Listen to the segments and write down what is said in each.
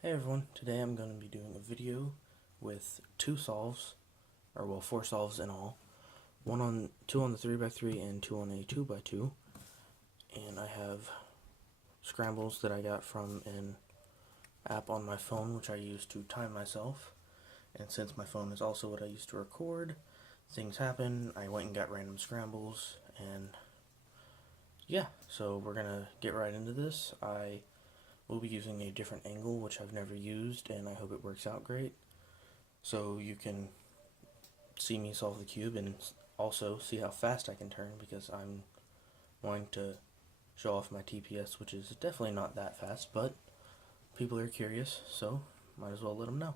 Hey everyone, today I'm going to be doing a video with two solves, or well, four solves in all. Two on the 3x3 and two on a 2x2. And I have Scrambles that I got from an app on my phone which I use to time myself. And since my phone is also what I use to record, things happen. I went and got random Scrambles, and yeah, so we're going to get right into this. We'll be using a different angle, which I've never used, and I hope it works out great. So you can see me solve the cube and also see how fast I can turn, because I'm wanting to show off my TPS, which is definitely not that fast, but people are curious, so might as well let them know.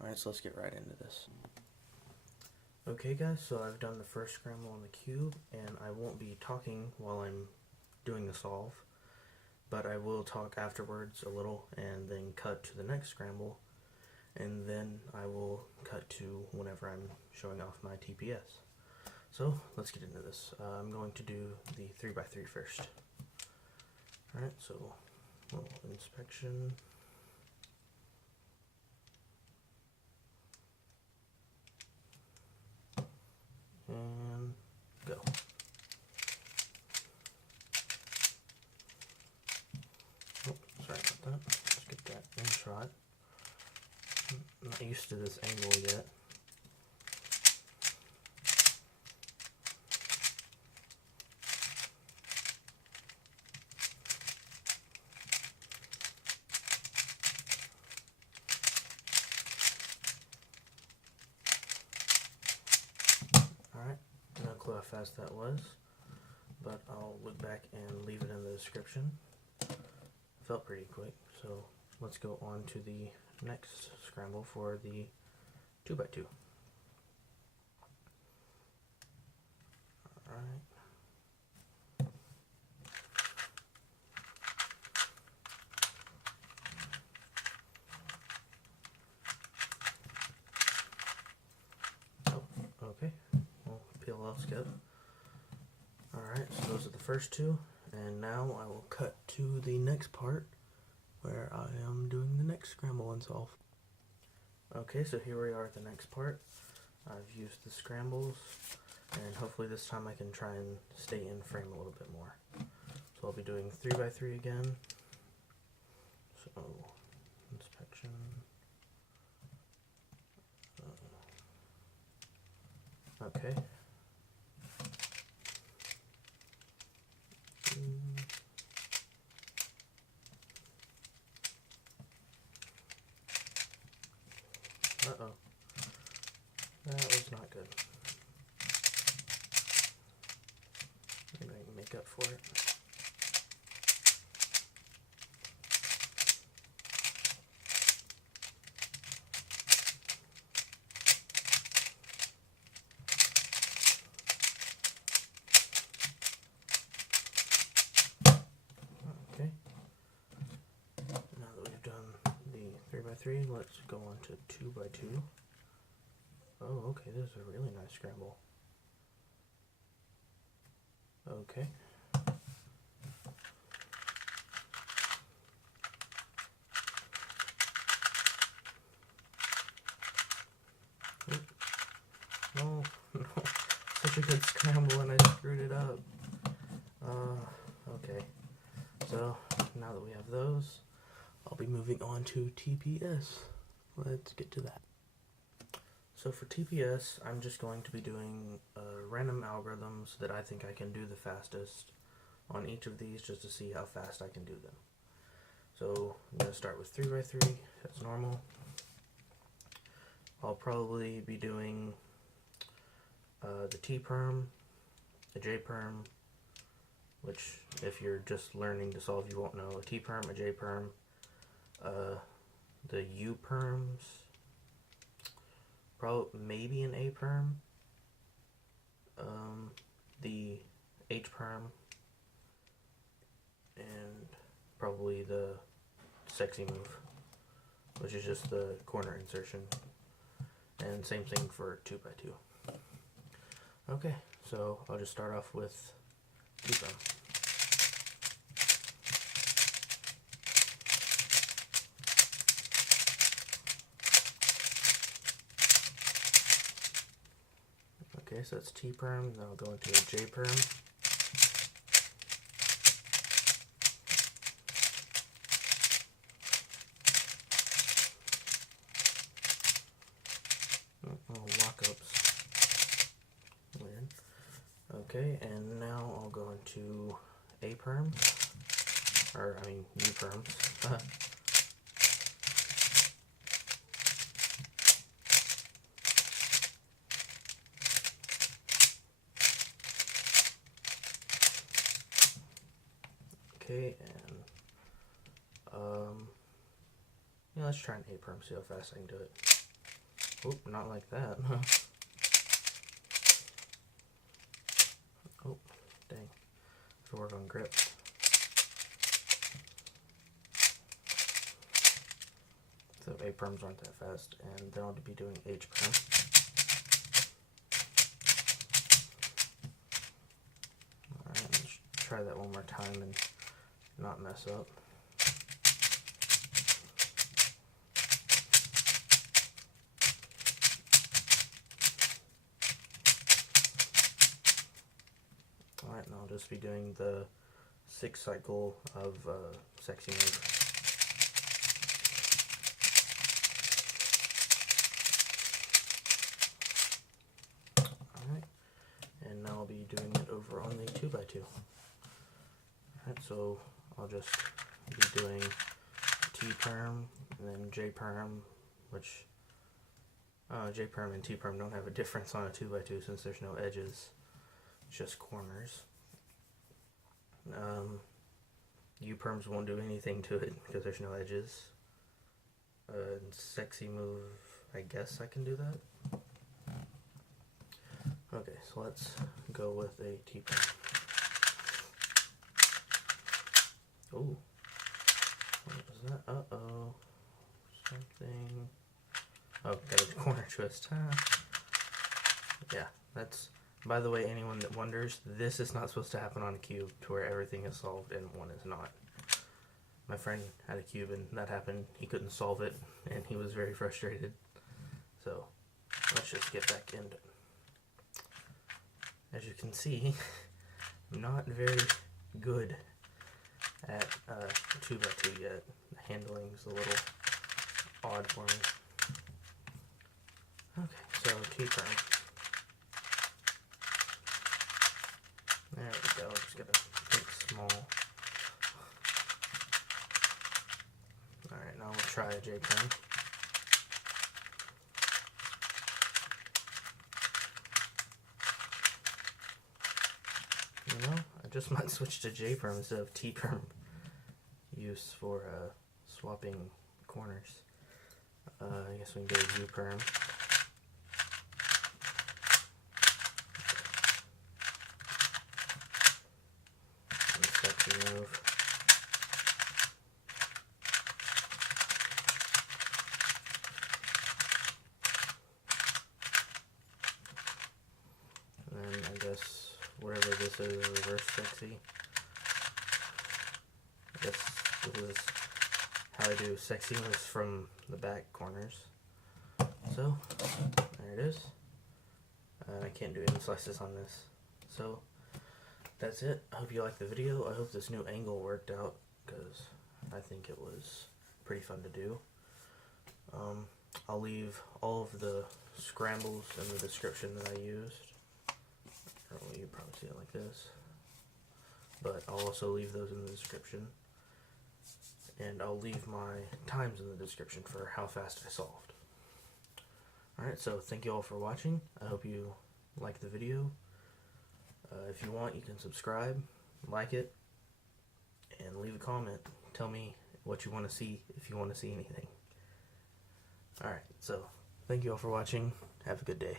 Alright, so let's get right into this. Okay guys, so I've done the first scramble on the cube, and I won't be talking while I'm doing the solve, but I will talk afterwards a little and then cut to the next scramble, and then I will cut to whenever I'm showing off my TPS. So let's get into this. I'm going to do the 3x3 first. Alright, so little inspection. And go. Oh, sorry about that. Let's get that in shot. I'm not used to this angle yet. Alright, no clue how fast that was, but I'll look back and leave it in the description. Felt pretty quick, so let's go on to the next scramble for the 2x2. Alright. Oh, okay. Well, PLL skip. Alright, so those are the first two, and now I will cut to the next part where I am doing the next scramble and solve. Okay, so here we are at the next part. I've used the scrambles, and hopefully this time I can try and stay in frame a little bit more. So I'll be doing 3x3 again. So, inspection. Okay. Uh-oh. That was not good. Maybe I can make up for it. Okay. Now that we've done the 3x3, let's go on to 2x2. Oh, okay, this is a really nice scramble. Okay. No, no, such a good scramble and I screwed it up. Okay, so now that we have those, I'll be moving on to TPS. Let's get to that. So for TPS, I'm just going to be doing random algorithms that I think I can do the fastest on each of these, just to see how fast I can do them. So I'm going to start with 3x3, that's normal. I'll probably be doing the T-perm, a J-perm, which if you're just learning to solve you won't know, a T-perm, a J-perm, the U-perms, maybe an A-perm, the H-perm, and probably the sexy move, which is just the corner insertion, and same thing for 2x2. Okay, so I'll just start off with T-perm. Okay, so that's T perm, then I'll go into a J perm. Oh, lockups. Weird. Okay, and now I'll go into A perm, or I mean U perms. Okay, and yeah, let's try an A perm, see how fast I can do it. Oop, not like that. Oh, dang. Have to work on grip. So A perms aren't that fast, and then I'll be doing H perm. Alright, let's try that one more time and not mess up. Alright, and I'll just be doing the 6th cycle of Sexy Move. Alright, and now I'll be doing it over on the 2x2. Alright, so I'll just be doing T perm and then J perm, which J perm and T perm don't have a difference on a 2x2 since there's no edges, just corners. U perms won't do anything to it because there's no edges. Sexy Move, I guess I can do that. Okay, so let's go with a T perm. Ooh, what was that? Uh-oh, something. Oh, got a corner twist. Yeah, that's, by the way, anyone that wonders, this is not supposed to happen on a cube to where everything is solved and one is not. My friend had a cube and that happened. He couldn't solve it and he was very frustrated. So let's just get back into it. As you can see, I'm not very good at 2x2 yet. The handling's a little odd for me. Okay, so T perm. There we go, just gotta think small. Alright, now we'll try a J perm. You know, I just might switch to J perm instead of T perm use for swapping corners. I guess we can go U perm. And Sexy Move. And then I guess whatever this is, reverse sexy. I guess this is how I do Sexy Moves from the back corners. So, there it is. I can't do any slices on this. So, that's it. I hope you liked the video. I hope this new angle worked out, because I think it was pretty fun to do. I'll leave all of the scrambles in the description that I used. Or well, you probably see it like this. But I'll also leave those in the description. And I'll leave my times in the description for how fast I solved. Alright, so thank you all for watching. I hope you liked the video. If you want, you can subscribe, like it, and leave a comment. Tell me what you want to see, if you want to see anything. Alright, so thank you all for watching. Have a good day.